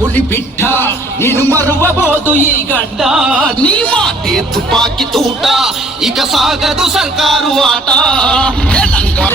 పులి బిడ్డ నేను మరువబోదు ఈ గడ్డ. నీ మాటే తుపాకి తూట ఇక సాగదు సర్కారు ఆట. తెలంగాణ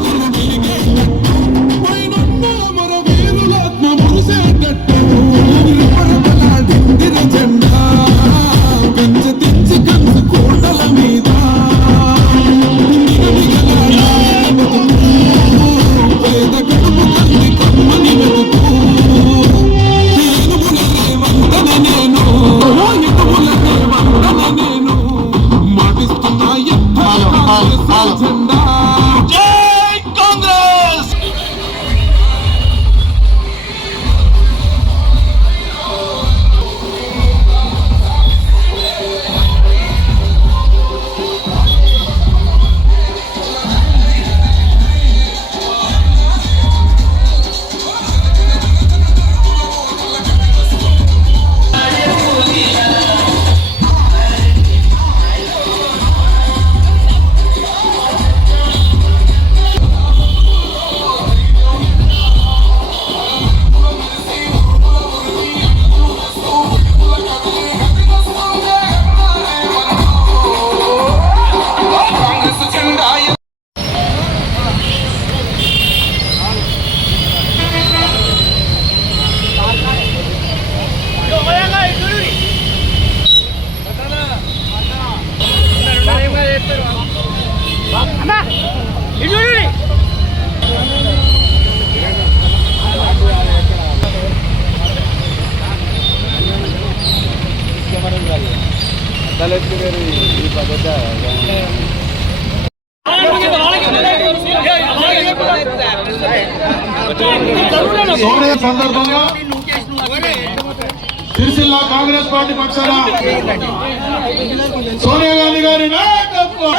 సోనియా సందర్భంగా సిరిసిల్ల కాంగ్రెస్ పార్టీ పక్షాన సోనియా గాంధీ గారి నాయకత్వం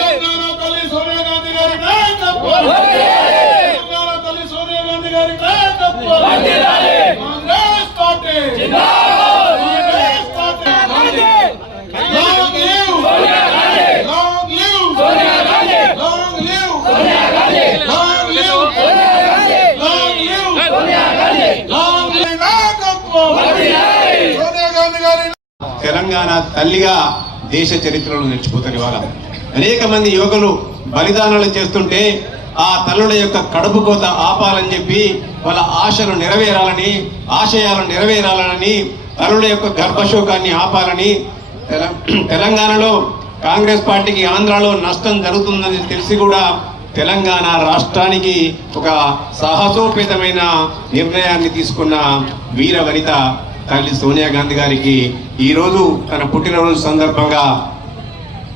తెలంగాణ తల్లి సోనియా గాంధీ గారి నాయకత్వం తెలంగాణ తల్లి సోనియా గాంధీ గారి నాయకత్వం Congress party Congress party long live long live long live long live long live long live నాయకత్వం సోనియా గాంధీ గారి తెలంగాణ తల్లిగా దేశ చరిత్రలో నిలిచిపోతారు ఇవాళ. అనేక మంది యువకులు బలిదానాలు చేస్తుంటే ఆ తల్లుల యొక్క కడుపు కోత ఆపాలని చెప్పి వాళ్ళ ఆశలు నెరవేరాలని ఆశయాలు నెరవేరాలని తల్లుల యొక్క గర్భశోకాన్ని ఆపాలని తెల- తెలంగాణలో కాంగ్రెస్ పార్టీకి ఆంధ్రాలో నష్టం జరుగుతుందని తెలిసి కూడా తెలంగాణ రాష్ట్రానికి ఒక సాహసోపేతమైన నిర్ణయాన్ని తీసుకున్న వీర వనిత తల్లి సోనియా గాంధీ గారికి ఈరోజు తన పుట్టినరోజు సందర్భంగా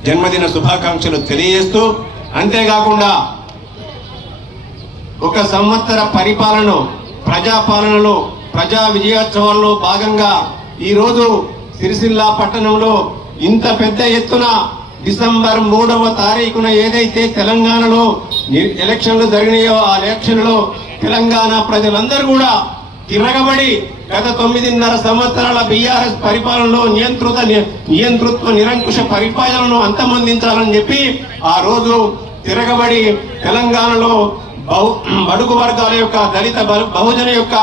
జన్మదిన శుభాకాంక్షలు తెలియజేస్తూ అంతేకాకుండా ఒక సంవత్సర పరిపాలన ప్రజాపాలనలో ప్రజా విజయోత్సవాల్లో భాగంగా ఈరోజు సిరిసిల్ల పట్టణంలో ఇంత పెద్ద ఎత్తున డిసెంబర్ మూడవ తారీఖున ఏదైతే తెలంగాణలో ఎలక్షన్లు జరిగినాయో ఆ ఎలక్షన్లో తెలంగాణ ప్రజలందరూ కూడా తిరగబడి గత తొమ్మిదిన్నర సంవత్సరాల బీఆర్ఎస్ పరిపాలనలో నియంత్రిత నియంతృత్వ నిరంకుశ పరిపాలనను అంతమొందించాలని చెప్పి ఆ రోజు తిరగబడి తెలంగాణలో బహు బడుగు వర్గాల యొక్క దళిత బహుజన యొక్క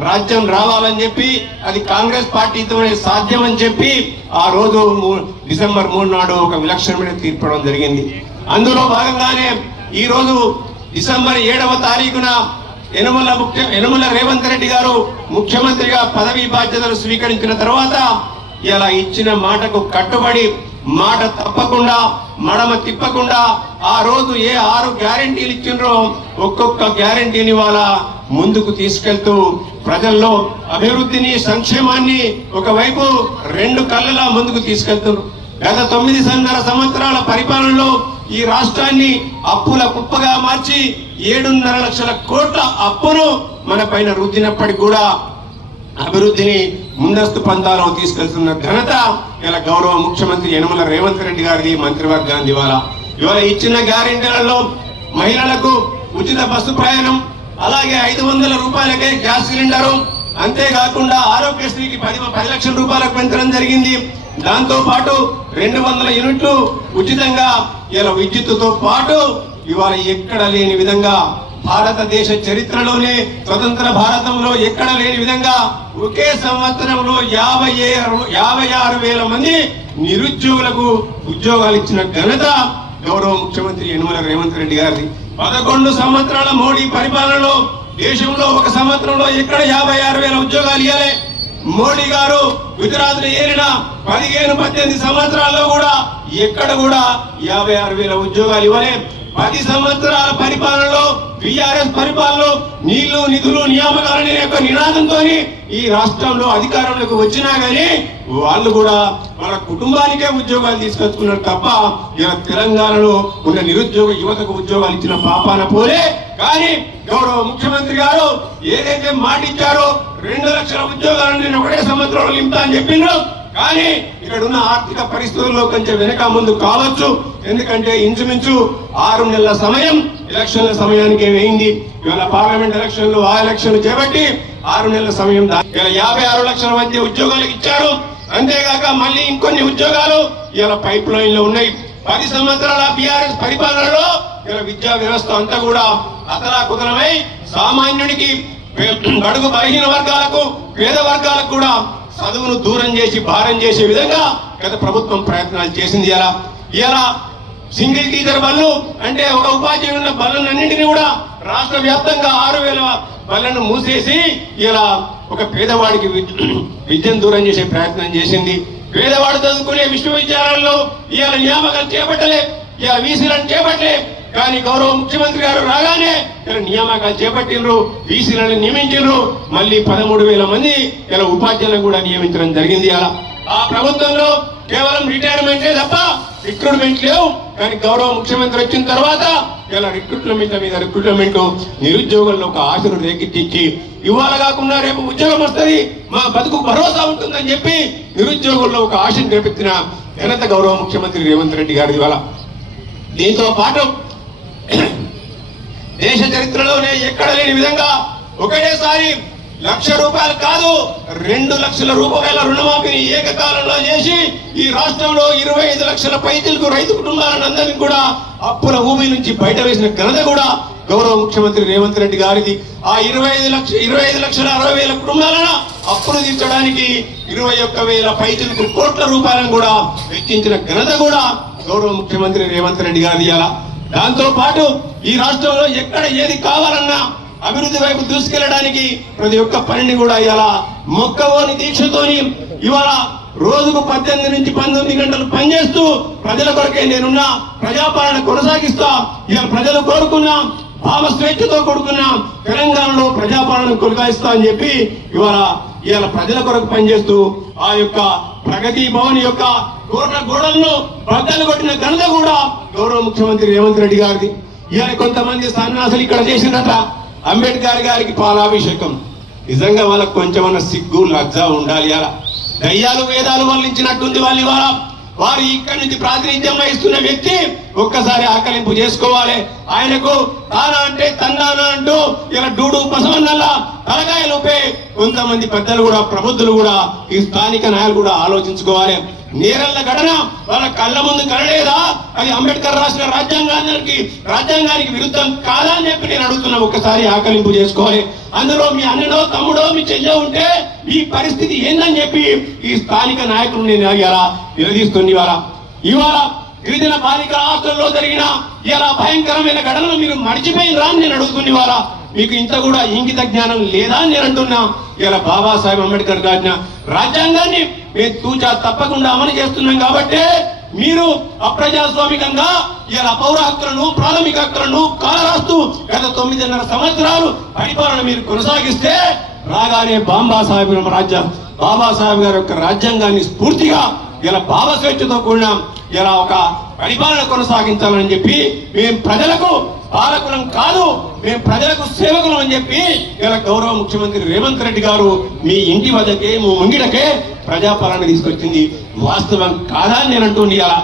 రాజ్యం రావాలని చెప్పి అది కాంగ్రెస్ పార్టీతోనే సాధ్యం అని చెప్పి ఆ రోజు మూ- డిసెంబర్ మూడు నాడు ఒక విలక్షణమైన తీర్పడం జరిగింది. అందులో భాగంగానే ఈ రోజు డిసెంబర్ ఏడవ తారీఖున యనమల ముఖ్య యనమల రేవంత్ రెడ్డి గారు ముఖ్యమంత్రిగా పదవీ బాధ్యతలు స్వీకరించిన తర్వాత ఇలా ఇచ్చిన మాటకు కట్టుబడి మాట తప్పకుండా మడమ తిప్పకుండా ఆ రోజు ఏ ఆరు గ్యారెంటీలు ఇచ్చిండ్రో ఒక్కొక్క గ్యారెంటీని వాళ్ళ ముందుకు తీసుకెళ్తూ ప్రజల్లో అభివృద్ధిని సంక్షేమాన్ని ఒకవైపు రెండు కళ్ళలా ముందుకు తీసుకెళ్తున్నారు. గత తొమ్మిది సంవత్సరాల పరిపాలనలో ఈ రాష్ట్రాన్ని అప్పుల కుప్పగా మార్చి ఏడున్నర లక్షల కోట్ల అప్పును మన పైన రుద్దినప్పటికి కూడా అభివృద్ధిని ముందస్తు పంతాలో తీసుకెళ్తున్న ఘనత ఇలా గౌరవ ముఖ్యమంత్రి యనమల రేవంత్ రెడ్డి గారిది మంత్రివర్గాన్ని ఇవాళ. ఇవాళ ఇచ్చిన గ్యారెంటీలలో మహిళలకు ఉచిత బస్సు ప్రయాణం అలాగే ఐదు వందల రూపాయలకే గ్యాస్ సిలిండరు అంతేకాకుండా ఆరోగ్యశ్రీకి పది పది లక్షల రూపాయలకు పెంచడం జరిగింది. దాంతో పాటు రెండు వందల యూనిట్లు ఉచితంగా ఇలా విద్యుత్తుతో పాటు ఇవాళ ఎక్కడ లేని విధంగా భారతదేశ చరిత్రలోనే స్వతంత్ర భారతంలో ఎక్కడ లేని విధంగా ఒకే సంవత్సరంలో యాభై యాభై ఆరు వేల మంది నిరుద్యోగులకు ఉద్యోగాలు ఇచ్చిన ఘనత గౌరవ ముఖ్యమంత్రి యనమల రేవంత్ రెడ్డి గారిది. పదకొండు సంవత్సరాల మోడీ పరిపాలనలో దేశంలో ఒక సంవత్సరంలో ఎక్కడ యాభై ఆరు వేల ఉద్యోగాలు ఇవ్వాలి మోడీ గారు గుజరాత్లో ఏలిన పదిహేను పద్దెనిమిది సంవత్సరాల్లో కూడా ఎక్కడ కూడా యాభై ఆరు వేల ఉద్యోగాలు ఇవ్వలేదు పది సంవత్సరాల పరిపాలనలో బిఆర్ఎస్ పరిపాలనలో నీళ్ళు నిధులు నియామకాలనే యొక్క నినాదంతో ఈ రాష్ట్రంలో అధికారంలోకి వచ్చినా గానీ వాళ్ళు కూడా వాళ్ళ కుటుంబానికే ఉద్యోగాలు తీసుకొచ్చుకున్నారు తప్ప ఇలా తెలంగాణలో ఉన్న నిరుద్యోగ యువతకు ఉద్యోగాలు ఇచ్చిన పాపాన పోలే. కానీ గౌరవ ముఖ్యమంత్రి గారు ఏదైతే మాటిచ్చారో రెండు లక్షల ఉద్యోగాలను నేను ఒకటే సంవత్సరంలో నింపుతా అని చెప్పిండ్రు. కానీ ఇక్కడ ఉన్న ఆర్థిక పరిస్థితుల్లో కొంచెం వెనక ముందు కావచ్చు ఎందుకంటే ఇంచుమించు ఆరు నెలల సమయం ఎలక్షన్ల సమయానికి వేయింది. ఇవాళ పార్లమెంట్ ఎలక్షన్లు ఆ ఎలక్షన్లు చేపట్టి ఆరు నెలల సమయం ఇలా యాభై ఆరు లక్షల మధ్య ఉద్యోగాలు ఇచ్చారు. అంతేగాక మళ్ళీ ఇంకొన్ని ఉద్యోగాలు ఇలా పైప్ లైన్లో ఉన్నాయి. పది సంవత్సరాల బీఆర్ఎస్ పరిపాలనలో ఇలా విద్యా వ్యవస్థ అంతా కూడా అతలాకుతలమై సామాన్యుడికి పే- బడుగు బలహీన వర్గాలకు పేద వర్గాలకు కూడా చదువును దూరం చేసి భారం చేసే విధంగా గత ప్రభుత్వం ప్రయత్నాలు చేసింది. ఇలా ఇలా సింగిల్ టీచర్ బళ్ళు అంటే ఒక ఉపాధ్యాయుడు ఉన్న బళ్ళన్నింటినీ కూడా రాష్ట్ర వ్యాప్తంగా ఆరు వేల బళ్ళను మూసేసి ఇలా ఒక పేదవాడికి విద్యను దూరం చేసే ప్రయత్నం చేసింది. పేదవాడు చదువుకునే విశ్వవిద్యాలయంలో ఇలా నియామకాలు చేపట్టలే ఇలా వీసీలను చేపట్టలే కానీ గౌరవ ముఖ్యమంత్రి గారు రాగానే ఇలా నియామకాలు చేపట్టిండ్రు బీసీలను నియమించిండ్రు. మళ్ళీ పదమూడు వేల మంది ఇలా ఉపాధ్యాయులను కూడా నియమించడం జరిగింది అలా ఆ ప్రభుత్వంలో కేవలం రిటైర్మెంటే తప్ప రిక్రూట్మెంట్ లేవు. కానీ గౌరవ ముఖ్యమంత్రి వచ్చిన తర్వాత ఇలా రిక్రూట్మెంట్ మీద రిక్రూట్మెంట్ నిరుద్యోగుల్లో ఒక ఆశను రేకెత్తించి ఇవాళ కాకుండా రేపు ఉద్యోగం వస్తుంది మా బతుకు భరోసా ఉంటుందని చెప్పి నిరుద్యోగుల్లో ఒక ఆశను రేపెత్తిన ఘనత గౌరవ ముఖ్యమంత్రి రేవంత్ రెడ్డి గారి ఇవాళ. దీంతో పాటు దేశ చరిత్రలోనే ఎక్కడ లేని విధంగా ఒకటేసారి లక్ష రూపాయలు కాదు రెండు లక్షల రూపాయల రుణమాఫీని ఏకకాలంలో చేసి ఈ రాష్ట్రంలో ఇరవై ఐదు లక్షల పైచలకు రైతు కుటుంబాలందరినీ కూడా అప్పుల భూమి నుంచి బయట వేసిన ఘనత కూడా గౌరవ ముఖ్యమంత్రి రేవంత్ రెడ్డి గారిది. ఆ ఇరవై ఐదు లక్ష ఇరవై ఐదు లక్షల అరవై వేల కుటుంబాలను అప్పులు తీర్చడానికి ఇరవై ఒక్క వేల పైచలకు కోట్ల రూపాయలను కూడా వెచ్చించిన ఘనత కూడా గౌరవ ముఖ్యమంత్రి రేవంత్ రెడ్డి గారిది. ఇవాళ దాంతో పాటు ఈ రాష్ట్రంలో ఎక్కడ ఏది కావాలన్నా అభివృద్ధి వైపు దూసుకెళ్ళడానికి ప్రతి ఒక్క పనిని కూడా ఇవాళ మొక్కవోని దీక్షతోని ఇవాళ రోజుకు పద్దెనిమిది నుంచి పంతొమ్మిది గంటలు పనిచేస్తూ ప్రజల కొరకే నేనున్నా ప్రజాపాలన కొనసాగిస్తా ఇవాళ ప్రజలు కోరుకున్నా భావ స్వేచ్ఛతో కూడుకున్న తెలంగాణలో ప్రజాపాలన కొనసాగిస్తా అని చెప్పి ఇవాళ ఇవాళ ప్రజల కొరకు పనిచేస్తూ ఆ యొక్క ప్రగతి భవన్ యొక్క కోట్ల గోడలను బద్దలు కొట్టిన ఘనత కూడా గౌరవ ముఖ్యమంత్రి రేవంత్ రెడ్డి గారిది. ఇవాళ కొంతమంది సన్యాసులు ఇక్కడ చేసిందట అంబేద్కర్ గారికి పాలాభిషేకం. నిజంగా వాళ్ళకు కొంచెమన్న సిగ్గు లజ్జ ఉండాలి అలా దయ్యాలు వేదాలు వల్లించినట్టుంది వాళ్ళు ఇవాళ. వారు ఇక్కడి నుంచి ప్రాతినిధ్యం వహిస్తున్న వ్యక్తి ఒక్కసారి ఆకలింపు చేసుకోవాలి. ఆయనకు తానా అంటే తన్నానా అంటూ ఇలా డూడు బసవన్నల్లా తలకాయలు కొంతమంది పెద్దలు కూడా ప్రబుద్ధులు కూడా ఈ స్థానిక నాయకులు కూడా ఆలోచించుకోవాలి. నేరళ్ళ ఘటన వాళ్ళ కళ్ళ ముందు కనలేదా? అది అంబేద్కర్ రాసిన రాజ్యాంగానికి రాజ్యాంగానికి విరుద్ధం కాదా అని చెప్పి నేను అడుగుతున్నా ఒక్కసారి ఆకలింపు చేసుకోవాలి. అందులో మీ అన్నడో తమ్ముడో మీ చెల్లె ఉంటే ఈ పరిస్థితి ఏందని చెప్పి ఈ స్థానిక నాయకులు నేను ఇలా నిలదీస్తుంది ఇవాళ. ఇవాళ గిరిజన బాలికల హాస్టల్లో జరిగిన ఇలా భయంకరమైన ఘటనలు మీరు మర్చిపోయినరా అని నేను అడుగుతుంది ఇవాళ. మీకు ఇంత కూడా ఇంగిత జ్ఞానం లేదా అని నేను అంటున్నా. ఇలా బాబాసాహెబ్ అంబేద్కర్ రాసిన రాజ్యాంగాన్ని మేము తూచా తప్పకుండా అమలు చేస్తున్నాం కాబట్టి మీరు అప్రజాస్వామికంగా ఇలా పౌర హక్కులను ప్రాథమిక హక్కులను కాలరాస్తూ గత తొమ్మిదిన్నర సంవత్సరాలు పరిపాలన మీరు కొనసాగిస్తే రాగానే బాంబాసాహెబ్ రాజ్యం బాబాసాహెబ్ గారి యొక్క రాజ్యాంగాన్ని స్ఫూర్తిగా ఇలా భావస్వేచ్ఛతో కూడిన ఇలా ఒక పరిపాలన కొనసాగించాలని చెప్పి మేము ప్రజలకు పాలకులం కాదు మేము ప్రజలకు సేవకులం అని చెప్పి ఇలా గౌరవ ముఖ్యమంత్రి రేవంత్ రెడ్డి గారు మీ ఇంటి వద్దకే మీ ముంగిడకే ప్రజాపాలన తీసుకొచ్చింది. వాస్తవం కాదా అని నేను అంటుంది అలా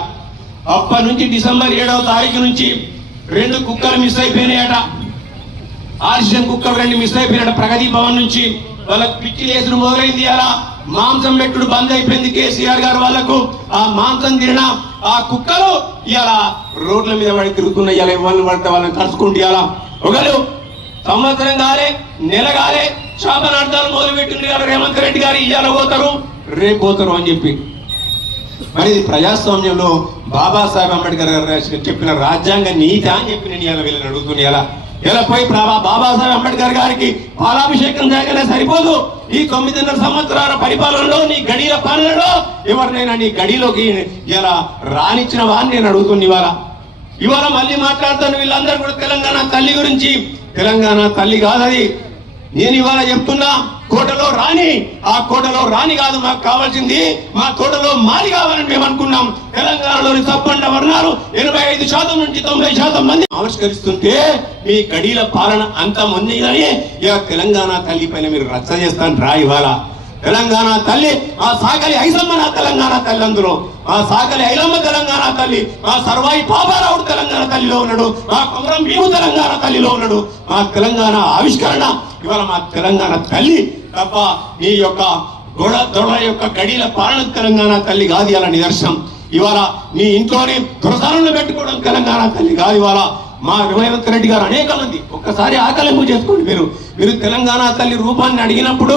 అప్పటి నుంచి డిసెంబర్ ఏడవ తారీఖు నుంచి రెండు కుక్కలు మిస్ అయిపోయినాయట. ఆర్సిఎం కుక్కలు రెండు మిస్ అయిపోయినట్టు ప్రగతి భవన్ నుంచి. వాళ్ళకి పిచ్చి లేసుడు మొదలైంది అలా మాంసం పెట్టుడు బంద్ అయిపోయింది కేసీఆర్ గారు వాళ్ళకు. ఆ మాంసం తినడం ఆ కుక్కలు ఇవాళ రోడ్ల మీద పడి తిరుగుతున్నాయి ఇలా ఎవరిని పడితే వాళ్ళని కలుసుకుంటూ ఇలా ఒకరు సంవత్సరం కాలే నెల కాలే శాపనార్థాలు మొదలు పెట్టింది కదా రేవంత్ రెడ్డి గారు ఇవాళ పోతారు రేపు పోతారు అని చెప్పి. మరి ఇది ప్రజాస్వామ్యంలో బాబాసాహెబ్ అంబేద్కర్ గారు చెప్పిన రాజ్యాంగ నీతి అని చెప్పి నేను ఇలా వీళ్ళని అడుగుతున్నా ఇలా ఇలా పోయి బాబాసాహెబ్ అంబేద్కర్ గారికి పాలాభిషేకం చేయగానే సరిపోదు. ఈ తొమ్మిదిన్నర సంవత్సరాల పరిపాలనలో నీ గడిల పాలనలో ఎవరినైనా నీ గడిలోకి ఇలా రానిచ్చిన వాడిని నేను అడుగుతున్నా ఇవాళ. ఇవాళ మళ్ళీ మాట్లాడుతాను వీళ్ళందరూ కూడా తెలంగాణ తల్లి గురించి. తెలంగాణ తల్లి కాదది. నేను ఇవాళ చెప్తున్నా కోటలో రాణి ఆ కోటలో రాణి కాదు మాకు కావాల్సింది మా కోటలో మారి కావాలని మేము అనుకున్నాం. తెలంగాణలోని తప్పండ వర్ణాలు ఎనభై ఐదు శాతం నుంచి తొంభై శాతం మంది ఆవిష్కరిస్తుంటే మీ గడీల పాలన అంత మంది కానీ ఇక తెలంగాణ తల్లి పైన మీరు రచ్చ చేస్తాను రా ఇవాళ. తెలంగాణ తల్లి ఆ సాకలి ఐసమ్మ నా తెలంగాణ తల్లి అందులో. ఆ సాకలి ఐలమ్మ తెలంగాణ తల్లి ఆ సర్వాయి పాపారావుడు తెలంగాణ తల్లిలో ఉన్నాడు ఆ కొమరం భీము తెలంగాణ తల్లిలో ఉన్నాడు. ఆ తెలంగాణ ఆవిష్కరణ ఇవాళ మా తెలంగాణ తల్లి తప్ప నీ యొక్క గొడ దొడ యొక్క గడిల పాలన తెలంగాణ తల్లి కాదు ఇలా నిదర్శనం. ఇవాళ నీ ఇంట్లోనే దురసాలను పెట్టుకోవడం తెలంగాణ తల్లి కాదు ఇవాళ. మా రేవంత్ రెడ్డి గారు అనేక మంది ఒక్కసారి ఆకలింపు చేసుకోండి మీరు. మీరు తెలంగాణ తల్లి రూపాన్ని అడిగినప్పుడు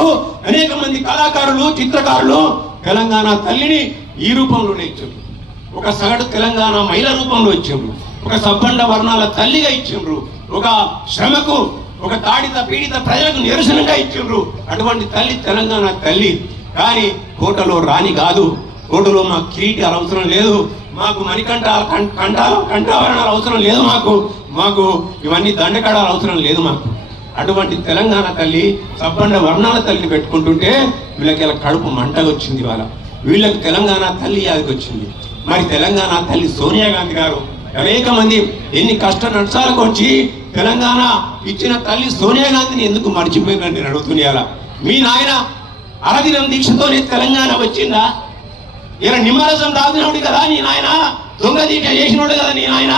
అనేక మంది కళాకారులు చిత్రకారులు తెలంగాణ తల్లిని ఈ రూపంలోనే ఇచ్చారు. ఒక సగటు తెలంగాణ మహిళ రూపంలో ఇచ్చారు. ఒక సబ్బండ వర్ణాల తల్లిగా ఇచ్చిండ్రు ఒక శ్రమకు ఒక తాడిత పీడిత ప్రజలకు నిరసనగా ఇచ్చిండ్రు అటువంటి తల్లి తెలంగాణ తల్లి. కానీ కోటలో రాణి కాదు. కోటలో మాకు కిరీటి అవసరం లేదు. మాకు మణికంఠ కం- కంఠాభరణాలు అవసరం లేదు మాకు. మాకు ఇవన్నీ దండకడాలు అవసరం లేదు మాకు. అటువంటి తెలంగాణ తల్లి సబ్బండ వర్ణాల తల్లిని పెట్టుకుంటుంటే వీళ్ళకి ఇలా కడుపు మంటగా వచ్చింది వాళ్ళ వీళ్ళకి తెలంగాణ తల్లి యాదికి వచ్చింది మరి తెలంగాణ తల్లి సోనియా గాంధీ గారు అనేక మంది ఎన్ని కష్ట నష్టాలకు వచ్చి తెలంగాణ ఇచ్చిన తల్లి సోనియా గాంధీని ఎందుకు మర్చిపోయిందని నేను అడుగుతున్నా మీ నాయన అరదినం దీక్షతోనే తెలంగాణ వచ్చిందా? ఈయన నిమ్మరసం తాగినోడు కదా నీ నాయన. దొంగ దీక్ష చేసినోడు కదా నీ నాయన.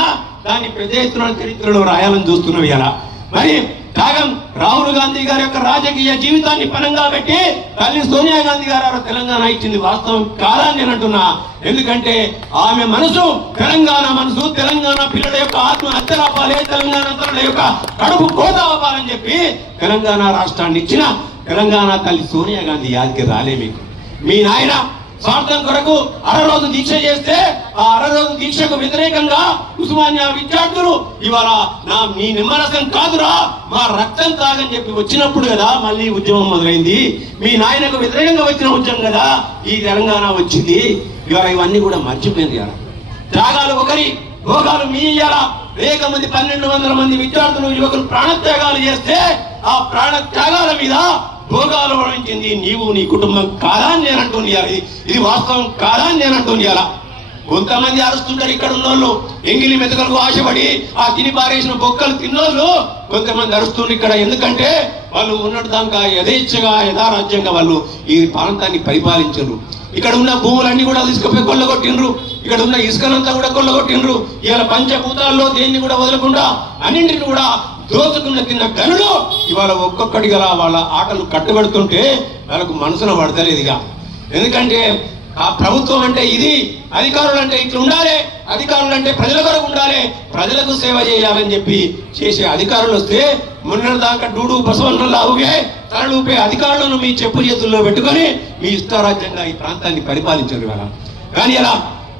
దాన్ని పెద్ద ఎత్తున చరిత్రలో రాయాలని చూస్తున్నావు ఇలా మరి త్యాగం రాహుల్ గాంధీ గారి యొక్క రాజకీయ జీవితాన్ని పనంగా పెట్టి తల్లి సోనియా గాంధీ గారు తెలంగాణ ఇచ్చింది వాస్తవం కాదని నేను అంటున్నా. ఎందుకంటే ఆమె మనసు తెలంగాణ మనసు తెలంగాణ పిల్లల యొక్క ఆత్మ హత్యరాపాలే తెలంగాణ తల్లుల యొక్క కడుపు కోత అవ్వాలని చెప్పి తెలంగాణ రాష్ట్రాన్ని ఇచ్చిన తెలంగాణ తల్లి సోనియా గాంధీ యాదికి రాలే మీకు. మీ నాయన స్వార్థం కొరకు అర రోజు దీక్ష చేస్తే ఆ అర రోజు దీక్షకు వ్యతిరేకంగా ఉస్మానియా విద్యార్థులు ఇవాళ నా మీ నిమ్మరసం కాదురా మా రక్తం కాదని చెప్పి వచ్చినప్పుడు కదా మళ్ళీ ఉద్యమం మొదలైంది. మీ నాయనకు వ్యతిరేకంగా వచ్చిన ఉద్యమం కదా ఈ తెలంగాణ వచ్చింది. ఇవాళ ఇవన్నీ కూడా మర్చిపోయింది ఇవాళ. త్యాగాలు ఒకరి భోగాలు మీ ఇయ్యాల. వేల మంది పన్నెండు వందల మంది విద్యార్థులు యువకులు ప్రాణత్యాగాలు చేస్తే ఆ ప్రాణ త్యాగాల మీద భోగాలు అనుభవించింది నీవు నీ కుటుంబం కాదా అని నేను అంటుంది ఇది వాస్తవం కాదా అని నేను అంటుంది అలా. కొంతమంది అరుస్తుంటారు ఇక్కడ ఉన్నోళ్ళు. ఎంగిలి మెతకలకు ఆశపడి ఆ తిని పారేసిన బొక్కలు తిన్నోళ్ళు కొంతమంది అరుస్తుండ్రు ఇక్కడ. ఎందుకంటే వాళ్ళు ఉన్నట్టు దాకా యథేచ్ఛగా యథారాజ్యంగా వాళ్ళు ఈ ప్రాంతాన్ని పరిపాలించారు. ఇక్కడ ఉన్న భూములన్నీ కూడా తీసుకుపోయి కొల్లగొట్టిండ్రు. ఇక్కడ ఉన్న ఇసుకనంతా కూడా కొల్లగొట్టిండ్రు. ఇవాళ పంచభూతాల్లో దేన్ని కూడా వదలకుండా అన్నింటిని కూడా దోచుకున్న తిన్న గనులు ఇవాళ ఒక్కొక్కడిగా వాళ్ళ ఆటలు కట్టుబడుతుంటే వాళ్ళకు మనసున పడతలేదు ఇక. ఎందుకంటే ఆ ప్రభుత్వం అంటే ఇది అధికారులు అంటే ఇట్లా ఉండాలి అధికారులు అంటే ప్రజల కొరకు ఉండాలి ప్రజలకు సేవ చేయాలని చెప్పి చేసే అధికారులు వస్తే మొన్న దాకా డూడు బసవన్నలాగే తలలుపే అధికారులను మీ చెప్పు చేతుల్లో పెట్టుకొని మీ ఇష్టారాజ్యంగా ఈ ప్రాంతాన్ని పరిపాలించారు ఇవాళ. కానీ అలా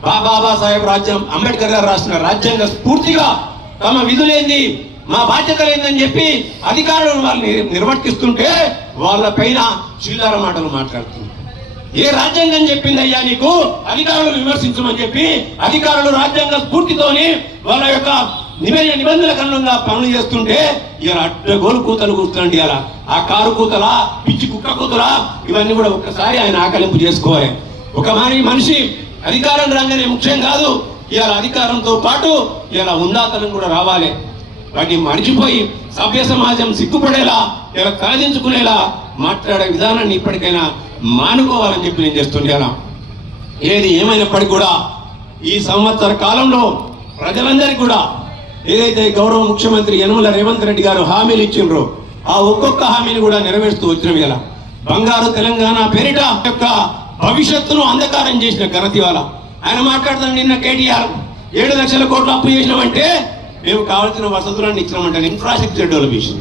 బాబా బాబాసాహెబ్ రాజ్యం అంబేద్కర్ గారు రాసిన రాజ్యాంగ స్ఫూర్తిగా తమ విధులేంది మా బాధ్యతలేందని చెప్పి అధికారులు వాళ్ళని నిర్వర్తిస్తుంటే వాళ్ళ పైన చీలార మాటలు మాట్లాడుతుంది. ఏ రాజ్యాంగం చెప్పిందయ్యా నీకు? అధికారులు విమర్శించమని చెప్పి అధికారులు రాజ్యాంగ స్ఫూర్తితోని వాళ్ళ యొక్క నిబంధన నిబంధనల కన్నంగా పనులు చేస్తుంటే ఇలా అడ్డగోలు కూతలు కూర్చోండి ఇలా ఆ కారు కూతలా పిచ్చి కుక్క కూతలా ఇవన్నీ కూడా ఒక్కసారి ఆయన ఆకలింపు చేసుకోవాలి. ఒక మరి మనిషి అధికారం రాగానే ముఖ్యం కాదు. ఇలా అధికారంతో పాటు ఇలా ఉందాతనం కూడా రావాలి. వాటిని మర్చిపోయి సభ్య సమాజం సిగ్గుపడేలా లేదా కలదించుకునేలా మాట్లాడే విధానాన్ని ఇప్పటికైనా మానుకోవాలని చెప్పి నేను చేస్తున్నాను ఏది ఏమైనప్పటికీ కూడా ఈ సంవత్సర కాలంలో ప్రజలందరికీ కూడా ఏదైతే గౌరవ ముఖ్యమంత్రి యనమల రేవంత్ రెడ్డి గారు హామీలు ఇచ్చిండ్రో ఆ ఒక్కొక్క హామీని కూడా నెరవేరుస్తూ వచ్చిన వేళ బంగారు తెలంగాణ పేరిట యొక్క భవిష్యత్తును అంధకారం చేసిన ఘనత ఆయన మాట్లాడుతాను నిన్న కేటీఆర్. ఏడు లక్షల కోట్లు అప్పు చేసినామంటే మేము కావాల్సిన వసతులను ఇచ్చినామంటే ఇన్ఫ్రాస్ట్రక్చర్ డెవలపేషన్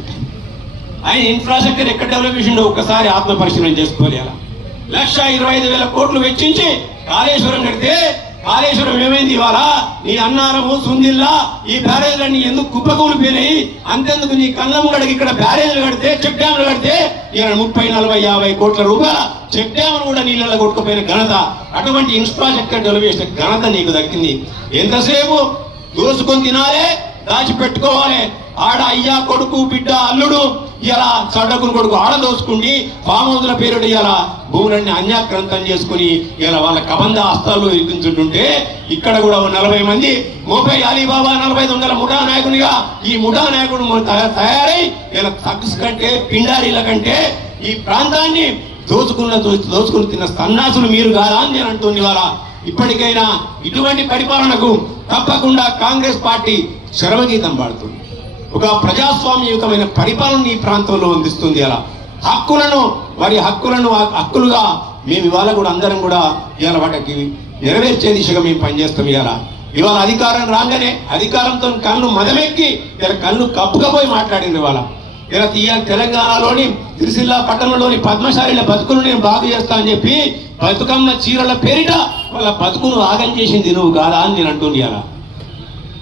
ఆయన ఇన్ఫ్రాస్ట్రక్చర్ ఎక్కడ డెవలప్ చేసిండో ఒక్కసారి ఆత్మ పరిశీలన చేసుకోవాలి అలా. లక్ష ఇరవై ఐదు వేల కోట్లు వెచ్చించి కాళేశ్వరం కడితే కాళేశ్వరం ఏమైంది ఇవాళ? నీ అన్నారము సుందిల్లా ఈ బ్యారేజ్లన్నీ ఎందుకు కుప్పకూలిపోయినాయి? అంతెందుకు నీ కళ్ళముగడికి ఇక్కడ బ్యారేజ్లు కడితే చెక్ డ్యామ్లు కడితే ఇక్కడ ముప్పై నలభై యాభై కోట్ల రూపాయల చెక్ డ్యామ్లు కూడా నీళ్ళలో కొట్టుకుపోయిన ఘనత. అటువంటి ఇన్ఫ్రాస్ట్రక్చర్ డెవలప్ చేసిన ఘనత నీకు దక్కింది. ఎంతసేపు? దోసుకొని తినాలే దాచిపెట్టుకోవాలి. ఆడ అయ్యా కొడుకు బిడ్డ అల్లుడు ఇలా సడ్డకుని కొడుకు ఆడ దోసుకుని ఫామ్ పేరుడు ఇలా భూములన్నీ అన్యాక్రాంతం చేసుకుని ఇలా వాళ్ళ కబంధ హస్తాల్లో ఇరికించుంటుంటే ఇక్కడ కూడా ఓ నలభై మంది మోపై అలీబాబా నలభై ఐదు వందల ముఠా నాయకునిగా ఈ ముఠా నాయకుడు తయారై ఇలా తగ్స్ కంటే పిండారీల కంటే ఈ ప్రాంతాన్ని దోచుకున్న దోచుకుని తిన్న సన్నాసులు మీరు కాదా అని నేను అంటుంది ఇవాళ ఇప్పటికైనా ఇటువంటి పరిపాలనకు తప్పకుండా కాంగ్రెస్ పార్టీ శరవగీతం పాడుతుంది. ఒక ప్రజాస్వామ్యయుతమైన పరిపాలన ఈ ప్రాంతంలో అందిస్తుంది అలా. హక్కులను వారి హక్కులను హక్కులుగా మేము ఇవాళ కూడా అందరం కూడా ఇవాళ వాటికి నెరవేర్చే దిశగా మేము పనిచేస్తాం ఇవాళ. ఇవాళ అధికారం రాగానే అధికారంతో కళ్ళు మదమెక్కి ఇలా కళ్ళు కప్పుకపోయి మాట్లాడింది ఇవాళ. ఇలా తీయ తెలంగాణలోని సిరిసిల్ల పట్టణంలోని పద్మశాలిల బతుకులు నేను బాగు చేస్తా అని చెప్పి బతుకమ్మ చీరల పేరిట వాళ్ళ బతుకును ఆగం చేసింది నువ్వు కాదా అని నేను అంటుంది అలా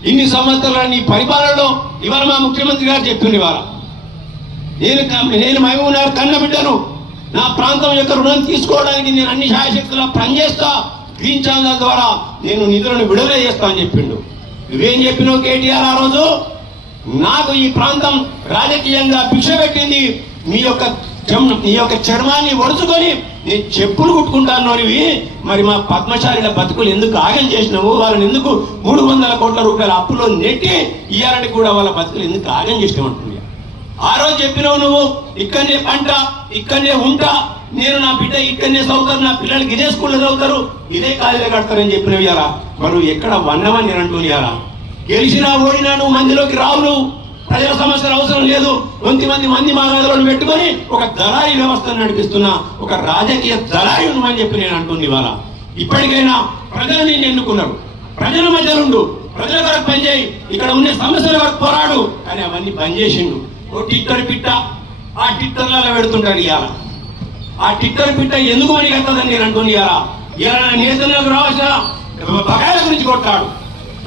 ఇన్ని సంవత్సరాల నీ పరిపాలనలో ఇవాళ మా ముఖ్యమంత్రి గారు చెప్పింది ఇవాళ. నేను నేను మహబూబ్నగర్ కన్న బిడ్డను నా ప్రాంతం యొక్క రుణం తీసుకోవడానికి నేను అన్ని శాయశక్తులా పనిచేస్తా గ్రీన్ ఛానల్ ద్వారా నేను నిధులను విడుదల చేస్తా అని చెప్పిండు. నువ్వేం చెప్పినావు కేటీఆర్ ఆ రోజు? నాకు ఈ ప్రాంతం రాజకీయంగా భిక్ష పెట్టింది మీ యొక్క చర్మ నీ యొక్క చర్మాన్ని ఒడుచుకొని నేను చెప్పులు కుట్టుకుంటాను అనివి మరి మా పద్మశాలిల బతుకులు ఎందుకు ఆగం చేసినావు? వాళ్ళని ఎందుకు మూడు వందల కోట్ల రూపాయల అప్పులో నెట్టి ఇయ్యాలని కూడా వాళ్ళ బతుకులు ఎందుకు ఆగం చేసినావు ఆ రోజు చెప్పినావు నువ్వు ఇక్కడనే పంట ఇక్కడనే ఉంటా నేను నా బిడ్డ ఇక్కడనే చదువుతారు నా పిల్లలకి ఇదే స్కూల్లో చదువుతారు ఇదే కాలేజీలో కడతారని చెప్పినవి ఇలా మరి ఎక్కడ వన్నవని నేను అంటున్నా గెలిచినా ఓడినా నువ్వు మందిలోకి రావు నువ్వు. ప్రజల సమస్యలు అవసరం లేదు. కొంత మంది మంది మాగాదులను పెట్టుకొని ఒక దళాయి వ్యవస్థను నడిపిస్తున్న ఒక రాజకీయ దళాయును అని చెప్పి నేను అంటుంది ఇవాళ. ఇప్పటికైనా ప్రజలు నిన్ను ఎన్నుకున్నారు. ప్రజల మధ్య ఉండు. ప్రజల వరకు పనిచేయి ఇక్కడ ఉండే సమస్యల వరకు పోరాడు. కానీ అవన్నీ పనిచేసిండు ఓ టిట్టర్ పిట్ట ఆ టిట్టర్లలో పెడుతుంటాడు ఇవాళ. ఆ టిట్టర్ పిట్ట ఎందుకు అని కట్టదని నేను అంటుంది ఇవాళ. ఇవాళ నా నేతలకు రావాల్సిన బకాయిల గురించి కొట్టాడు.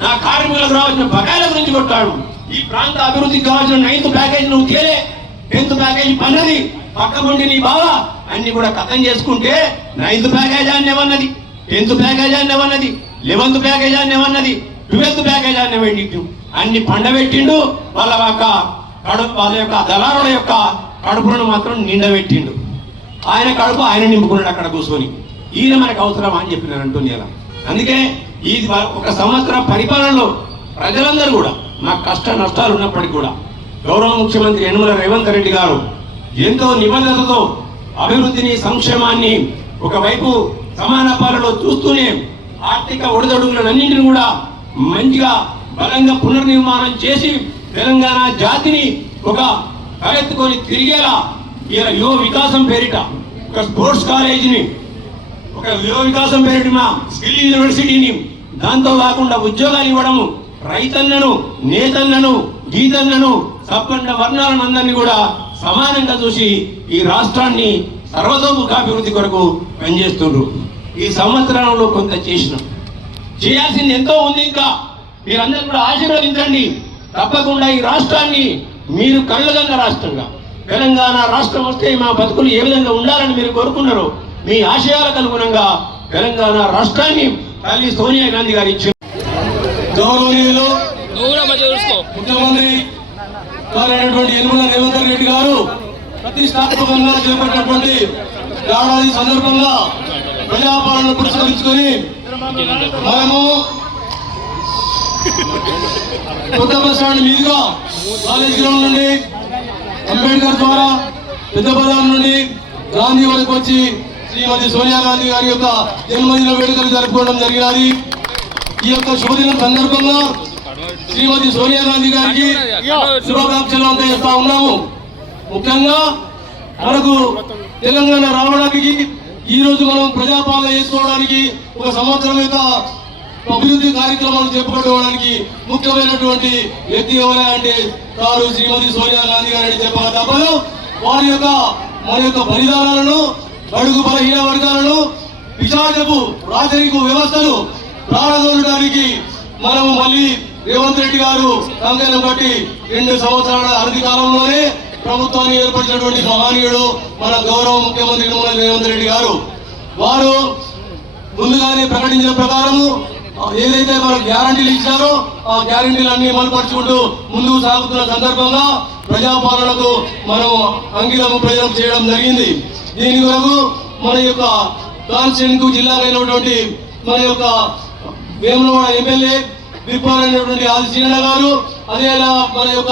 నా కార్మికులకు రావాల్సిన బకాయిల గురించి కొట్టాడు. ఈ ప్రాంత అభివృద్ధికి కావాల్సిన నైన్త్ ప్యాకేజ్ నువ్వు తేలే. టెన్త్ ప్యాకేజ్ పన్నది. పక్క నీ బావ. అన్ని కూడా కథం చేసుకుంటే నైన్త్ ప్యాకేజ్ అని ఏమన్నది? టెన్త్ ప్యాకేజ్ అని ఏమన్నది? లెవెన్త్ ప్యాకేజ్ అని ఏమన్నది? ట్వెల్త్ ప్యాకేజ్ అని పెట్టిండు అన్ని పండబెట్టిండు. వాళ్ళ యొక్క కడుపు వాళ్ళ యొక్క దళారుల యొక్క కడుపులను మాత్రం నిండబెట్టిండు. ఆయన కడుపు ఆయన నింపుకున్నాడు అక్కడ కూర్చొని. ఈయన మనకు అవసరం అని చెప్పి నేను అలా అందుకే ఈ ఒక సంవత్సరం పరిపాలనలో ప్రజలందరూ కూడా మా కష్ట నష్టాలు ఉన్నప్పటికీ కూడా గౌరవ ముఖ్యమంత్రి యనమల రేవంత్ రెడ్డి గారు ఎంతో నిబంధనతో అభివృద్ధిని సంక్షేమాన్ని ఒకవైపు సమాన పాలలో చూస్తూనే ఆర్థిక ఒడిదొడుగులన్నింటిని కూడా మంచిగా బలంగా పునర్నిర్మాణం చేసి తెలంగాణ జాతిని ఒక తలెత్తుకొని తిరిగేలా ఇలా యువ వికాసం పేరిట ఒక స్పోర్ట్స్ కాలేజీని ఒక యువ వికాసం పేరిట మా స్కిల్ యూనివర్సిటీని దాంతో కాకుండా ఉద్యోగాలు ఇవ్వడము రైతన్నను నేతన్నను గీతన్నను సంపన్న వర్ణాలను అందరినీ కూడా సమానంగా చూసి ఈ రాష్ట్రాన్ని సర్వతోముఖాభివృద్ధి కొరకు పనిచేస్తుండ్రు. ఈ సంవత్సరంలో కొంత చేసిన. చేయాల్సింది ఎంతో ఉంది ఇంకా. మీరందరూ కూడా ఆశీర్వదించండి. తప్పకుండా ఈ రాష్ట్రాన్ని మీరు కళ్ళగన్న రాష్ట్రంగా తెలంగాణ రాష్ట్రం వస్తే మా బతుకులు ఏ విధంగా ఉండాలని మీరు కోరుకున్నారో మీ ఆశయాలకు అనుగుణంగా తెలంగాణ రాష్ట్రాన్ని తల్లి సోనియా గాంధీ గారు ఇచ్చారు గౌరవనీయులు ముఖ్యమంత్రి గారైనటువంటి యనమల రేవంత్ రెడ్డి గారు ప్రతిష్టాత్మకంగా చేపట్టినటువంటి ఏడాది సందర్భంగా ప్రజాపాలన పురస్కరించుకొని మనము కొత్త బస్ స్టాండ్ మీదుగా కాలేజ్ గ్రౌండ్ నుండి అంబేద్కర్ ద్వారా పెద్ద బజార్ నుండి గాంధీ వరకు వచ్చి శ్రీమతి సోనియా గాంధీ గారి యొక్క జన్మదిన వేడుకలు జరుపుకోవడం జరిగినది. ఈ యొక్క శుభదినం సందర్భంగా శ్రీమతి సోనియా గాంధీ గారికి శుభాకాంక్షలు అందజేస్తా ఉన్నాము. ముఖ్యంగా మనకు తెలంగాణ రావడానికి ఈ రోజు మనం ప్రజాపాలన చేసుకోవడానికి ఒక సంవత్సరం యొక్క అభివృద్ధి కార్యక్రమాలు చేపట్టుకోవడానికి ముఖ్యమైనటువంటి వ్యక్తి ఎవరా అంటే వారు శ్రీమతి సోనియా గాంధీ గారిని చెప్పక తప్పదు. వారి యొక్క మన యొక్క బలిదానాలను బడుగు బలహీన వర్గాలను పిశాచపు రాజరిక వ్యవస్థను ప్రాణదోలడానికి మనము మళ్ళీ రేవంత్ రెడ్డి గారు కంకణం కట్టి రెండు సంవత్సరాల అరది కాలంలోనే ప్రభుత్వాన్ని ఏర్పరిచినటువంటి మహనీయుడు మన గౌరవ ముఖ్యమంత్రి యనమల రేవంత్ రెడ్డి గారు. వారు ముందుగానే ప్రకటించిన ప్రకారము ఏదైతే మన గ్యారంటీలు ఇచ్చారో ఆ గ్యారంటీలు అన్ని అమలుపరుచుకుంటూ ముందుకు సాగుతున్న సందర్భంగా ప్రజాపాలనకు మనం అంకితం ప్రజలకు చేయడం జరిగింది. దీని కొరకు మన యొక్క కాన్స్టిట్యూన్ జిల్లాలైనటువంటి మన యొక్క వేములవాడ ఎమ్మెల్యే విప్పార్ అయినటువంటి ఆది శ్రీరణ గారు అదే మన యొక్క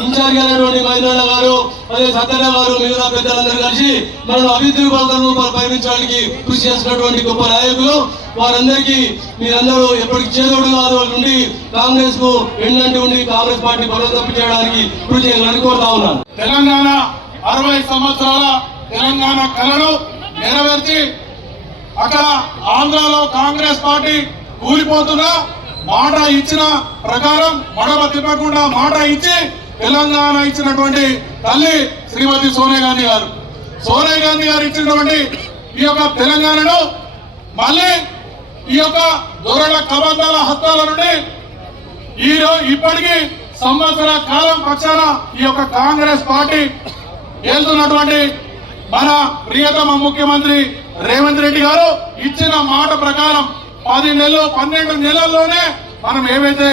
ఇన్ఛార్జ్ అయినటువంటి మైదాన గారు అదే సత్యన గారు మిగతా పెద్దలందరూ కలిసి మనం అభివృద్ధి పథకాలను పరిగణించడానికి కృషి చేస్తున్నటువంటి గొప్ప నాయకులు. వారందరికీ మీరందరూ ఎప్పటికి చేదోడు కాదు నుండి కాంగ్రెస్కు ఎండంటి ఉండి కాంగ్రెస్ పార్టీ బలోపేతం చేయడానికి కృషి చేయాలని కోరుతా ఉన్నాను. తెలంగాణ అరవై సంవత్సరాల తెలంగాణ కళను నెరవేర్చి అక్కడ ఆంధ్రాలో కాంగ్రెస్ పార్టీ కూలిపోతున్నా మాట ఇచ్చిన ప్రకారం మడవ తిప్పకుండా మాట ఇచ్చి తెలంగాణ ఇచ్చినటువంటి తల్లి శ్రీమతి సోనియా గాంధీ గారు. సోనియా గాంధీ గారు ఇచ్చినటువంటి ఈ యొక్క తెలంగాణను మళ్ళీ ఈ యొక్క దొరల కబంధాల హస్తాల నుండి ఈరోజు ఇప్పటికీ సంవత్సర కాలం పక్షాన ఈ యొక్క కాంగ్రెస్ పార్టీ వెళ్తున్నటువంటి మన ప్రియతమ ముఖ్యమంత్రి రేవంత్ రెడ్డి గారు ఇచ్చిన మాట ప్రకారం పది నెలలు పన్నెండు నెలల్లోనే మనం ఏవైతే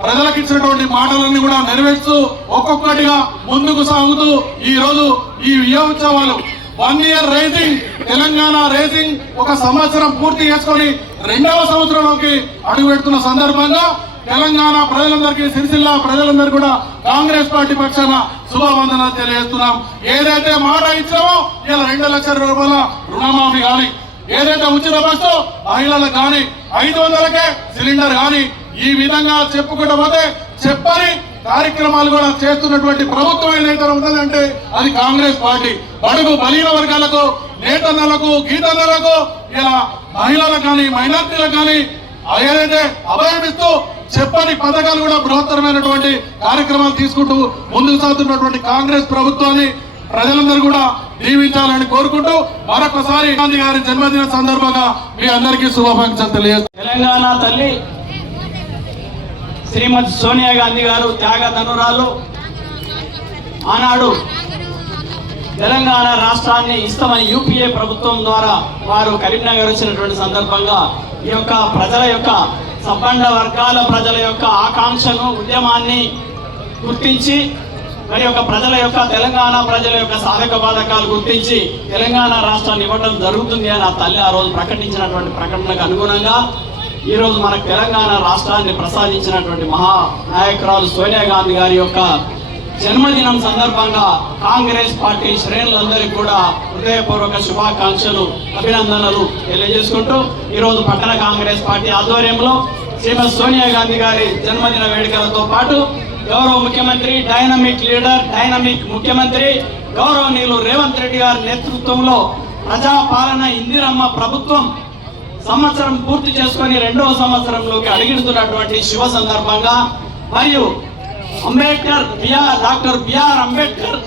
ప్రజలకు ఇచ్చినటువంటి మాటలన్నీ కూడా నెరవేర్చుతూ ఒక్కొక్కటిగా ముందుకు సాగుతూ ఈ రోజు ఈ విజయ ఉత్సవాలు one year rising Telangana rising ఒక సంవత్సరం పూర్తి చేసుకొని రెండవ సంవత్సరంలోకి అడుగుపెడుతున్న సందర్భంగా తెలంగాణ ప్రజలందరికీ సిరిసిల్ల ప్రజలందరూ కూడా కాంగ్రెస్ పార్టీ పక్షాన శుభవందనాలు తెలియజేస్తున్నాం. ఏదైతే మాట ఇచ్చామో ఇలా రెండు లక్షల రూపాయల రుణమాఫీ కానీ ఏదైతే ఉచిత బస్సు మహిళలకు కానీ ఐదు వందలకే సిలిండర్ కానీ ఈ విధంగా చెప్పుకుంటూ పోతే చెప్పని కార్యక్రమాలు కూడా చేస్తున్నటువంటి ప్రభుత్వం ఏదైతే ఉంటుందంటే అది కాంగ్రెస్ పార్టీ. బడుగు బలీన వర్గాలకు నేతన్నలకు గీతన్నలకు ఇలా మహిళలకు కానీ మైనార్టీలకు కానీ ఏదైతే అభయమిస్తూ చెప్పని పథకాలు కూడా బృహత్తరమైనటువంటి కార్యక్రమాలు తీసుకుంటూ ముందుకు సాగుతున్నటువంటి కాంగ్రెస్ ప్రభుత్వాన్ని ప్రజలందరూ కూడా దీవించాలని కోరుకుంటూ మరొకసారి గాంధీ గారి జన్మదిన సందర్భంగా మీ అందరికీ శుభాకాంక్షలు తెలియజేస్తాను తెలంగాణ తల్లి శ్రీమతి సోనియా గాంధీ గారు త్యాగ ధనురాలు. ఆనాడు తెలంగాణ రాష్ట్రాన్ని ఇస్తామని యూపీఏ ప్రభుత్వం ద్వారా వారు కరీంనగర్ వచ్చినటువంటి సందర్భంగా ఈ యొక్క ప్రజల యొక్క సబ్బండ వర్గాల ప్రజల యొక్క ఆకాంక్షను ఉద్యమాన్ని గుర్తించి మరి యొక్క ప్రజల యొక్క తెలంగాణ ప్రజల యొక్క సాధక బాధకాలు గుర్తించి తెలంగాణ రాష్ట్రాన్ని ఇవ్వడం జరుగుతుంది అని ఆ తల్లి ఆ రోజు ప్రకటించినటువంటి ప్రకటనకు అనుగుణంగా ఈ రోజు మనకు తెలంగాణ రాష్ట్రాన్ని ప్రసాదించినటువంటి మహా నాయకురాలు సోనియా గాంధీ గారి యొక్క జన్మదినం సందర్భంగా కాంగ్రెస్ పార్టీ శ్రేణులందరికీ కూడా హృదయపూర్వక శుభాకాంక్షలు అభినందనలు తెలియజేసుకుంటూ ఈరోజు పట్టణ కాంగ్రెస్ పార్టీ ఆధ్వర్యంలో శ్రీమతి సోనియా గాంధీ గారి జన్మదిన వేడుకలతో పాటు గౌరవ ముఖ్యమంత్రి డైనమిక్ లీడర్ డైనమిక్ ముఖ్యమంత్రి గౌరవనీయులు రేవంత్ రెడ్డి గారి నేతృత్వంలో ప్రజాపాలన ఇందిరమ్మ ప్రభుత్వం సంవత్సరం పూర్తి చేసుకొని రెండవ సంవత్సరంలోకి అడిగిడుతున్నటువంటి శుభ సందర్భంగా మరియు Ambedkar BR doctor BR Ambedkar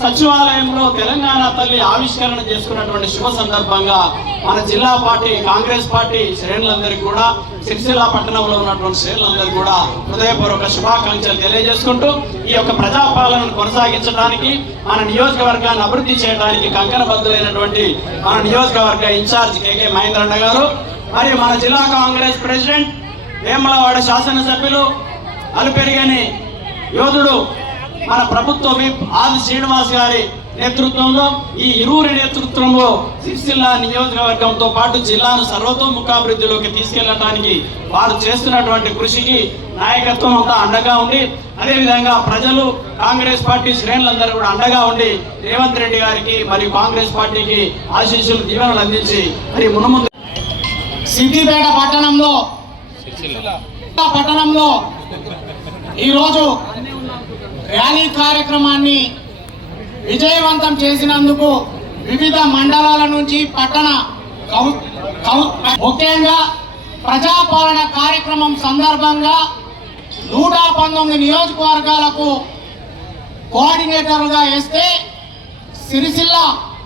సచివాలయంలో తెలంగాణ తల్లి ఆవిష్కరణ చేసుకున్నటువంటి శుభ సందర్భంగా మన జిల్లా పార్టీ కాంగ్రెస్ పార్టీ శ్రేణులందరికీ కూడా సిరిసిల్ల పట్టణంలో ఉన్నటువంటి శ్రేణులందరూ కూడా హృదయపూర్వక శుభాకాంక్షలు తెలియజేసుకుంటూ ఈ యొక్క ప్రజాపాలనను కొనసాగించడానికి మన నియోజకవర్గాన్ని అభివృద్ధి చేయడానికి కంకణబద్ధులైనటువంటి మన నియోజకవర్గ ఇన్ఛార్జ్ కేకే మహేంద్రన్న గారు మరియు మన జిల్లా కాంగ్రెస్ ప్రెసిడెంట్ వేమలవాడ శాసనసభ్యులు అలుపెరిగని యోధుడు మన ప్రభుత్వ విప్ ఆది శ్రీనివాస్ గారి నేతృత్వంలో ఈ ఇరువురి నేతృత్వంలో సిరిసిల్ల నియోజకవర్గంతో పాటు జిల్లాను సర్వతోముఖాభివృద్ధిలోకి తీసుకెళ్ళడానికి వారు చేస్తున్నటువంటి కృషికి నాయకత్వం అంతా అండగా ఉండి అదేవిధంగా ప్రజలు కాంగ్రెస్ పార్టీ శ్రేణులందరూ కూడా అండగా ఉండి రేవంత్ రెడ్డి గారికి మరియు కాంగ్రెస్ పార్టీకి ఆశీస్సులు దీవెనలు అందించి మరి మునుముందు సిద్దిపేట పట్టణంలో పట్టణంలో ఈరోజు ర్యాలీ కార్యక్రమాన్ని విజయవంతం చేసినందుకు వివిధ మండలాల నుంచి పట్టణ కౌ- కౌ- ముఖ్యంగా ప్రజాపాలన కార్యక్రమం సందర్భంగా నూట పంతొమ్మిది నియోజకవర్గాలకు కోఆర్డినేటర్గా వేస్తే సిరిసిల్ల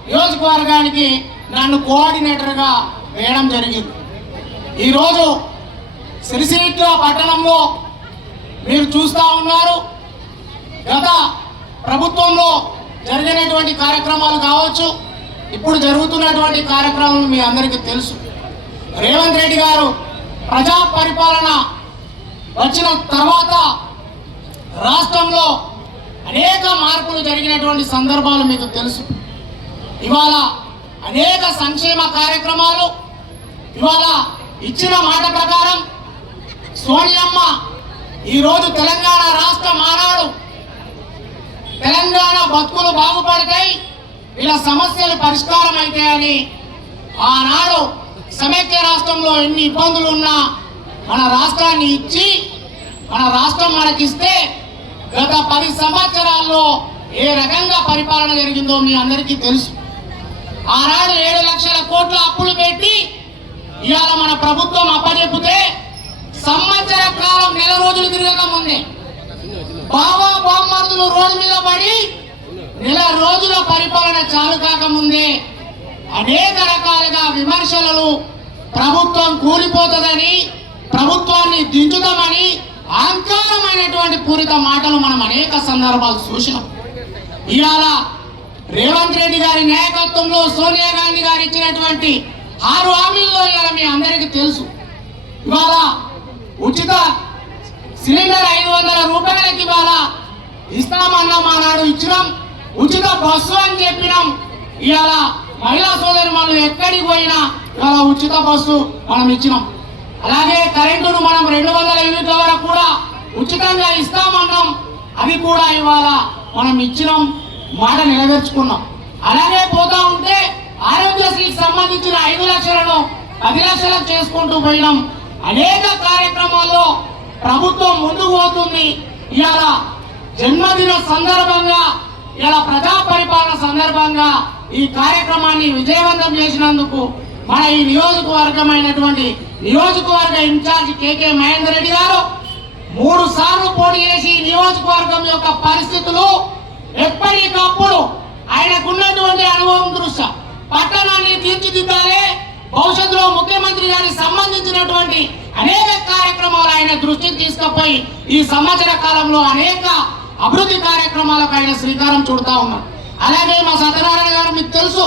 నియోజకవర్గానికి నన్ను కోఆర్డినేటర్గా వేయడం జరిగింది. ఈరోజు సిరిసిల్ల పట్టణంలో మీరు చూస్తూ ఉన్నారు. గత ప్రభుత్వంలో జరిగినటువంటి కార్యక్రమాలు కావచ్చు ఇప్పుడు జరుగుతున్నటువంటి కార్యక్రమాలు మీ అందరికీ తెలుసు. రేవంత్ రెడ్డి గారు ప్రజా పరిపాలన వచ్చిన తర్వాత రాష్ట్రంలో అనేక మార్పులు జరిగినటువంటి సందర్భాలు మీకు తెలుసు. ఇవాళ అనేక సంక్షేమ కార్యక్రమాలు ఇవాళ ఇచ్చిన మాట ప్రకారం సోనియమ్మ ఈరోజు తెలంగాణ రాష్ట్ర మానాడు తెలంగాణ బతుకులు బాగుపడతాయి వీళ్ళ సమస్యలు పరిష్కారం అవుతాయని ఆనాడు సమైక్య రాష్ట్రంలో ఎన్ని ఇబ్బందులు ఉన్నా మన రాష్ట్రాన్ని ఇచ్చి మన రాష్ట్రం మనకిస్తే గత పది సంవత్సరాల్లో ఏ రకంగా పరిపాలన జరిగిందో మీ అందరికీ తెలుసు. ఆనాడు ఏడు లక్షల కోట్ల అప్పులు పెట్టి ఇవాళ మన ప్రభుత్వం అప్పచెప్పితే సంవత్సర కాలం నెల రోజులు తిరగక ముందే బాబా బామ్మర్దులు రోడ్డు మీద పడి నెల రోజుల పరిపాలన చాలు కాకముందే అనేక రకాలుగా విమర్శలు ప్రభుత్వం కూలిపోతుందని ప్రభుత్వాన్ని దించుతామని అహంకారమైనటువంటి పూరిత మాటలు మనం అనేక సందర్భాలు చూసినాం ఇవాళ రేవంత్ రెడ్డి గారి నాయకత్వంలో సోనియా గాంధీ గారు ఇచ్చినటువంటి ఆరు హామీల్లో ఇవాళ మీ అందరికీ తెలుసు. ఇవాళ ఉచిత సిలిండర్ ఐదు వందల రూపాయలకి ఇవాళ ఇస్తామన్నాం ఆనాడు ఇచ్చినాం. ఉచిత బస్సు అని చెప్పినాం. ఇవాళ మహిళా సోదరి మనం ఎక్కడికి పోయినా ఇవాళ ఉచిత బస్సు మనం ఇచ్చినాం. అలాగే కరెంటును మనం రెండు వందల యూనిట్ల వరకు కూడా ఉచితంగా ఇస్తామన్నాం అవి కూడా ఇవాళ మనం ఇచ్చినాం. మాట నెరవేర్చుకున్నాం. అలాగే పోతా ఉంటే ఆరోగ్యశ్రీకి సంబంధించిన ఐదు లక్షలను పది లక్షలకు చేసుకుంటూ పోయినాం. అనేక కార్యక్రమాల్లో ప్రభుత్వం ముందుకు పోతుంది. ఇవాళ జన్మదిన సందర్భంగా ఇలా ప్రజా పరిపాలన సందర్భంగా ఈ కార్యక్రమాన్ని విజయవంతం చేసినందుకు మన ఈ నియోజకవర్గమైనటువంటి నియోజకవర్గ ఇన్ఛార్జ్ కేకే మహేందర్ రెడ్డి గారు మూడు సార్లు పోటీ చేసి ఈ నియోజకవర్గం యొక్క పరిస్థితులు ఎప్పటికప్పుడు ఆయనకున్నటువంటి అనుభవం దృష్ట్యా పట్టణాన్ని తీర్చిదిద్దాలి భవిష్యత్తులో ముఖ్యమంత్రి గారికి సంబంధించినటువంటి అనేక కార్యక్రమాలు ఆయన దృష్టికి తీసుకుపోయి ఈ సంవత్సర కాలంలో అనేక అభివృద్ధి కార్యక్రమాలకు ఆయన శ్రీకారం చుడతా ఉన్నారు. అలాగే మా సత్యనారాయణ గారు మీకు తెలుసు.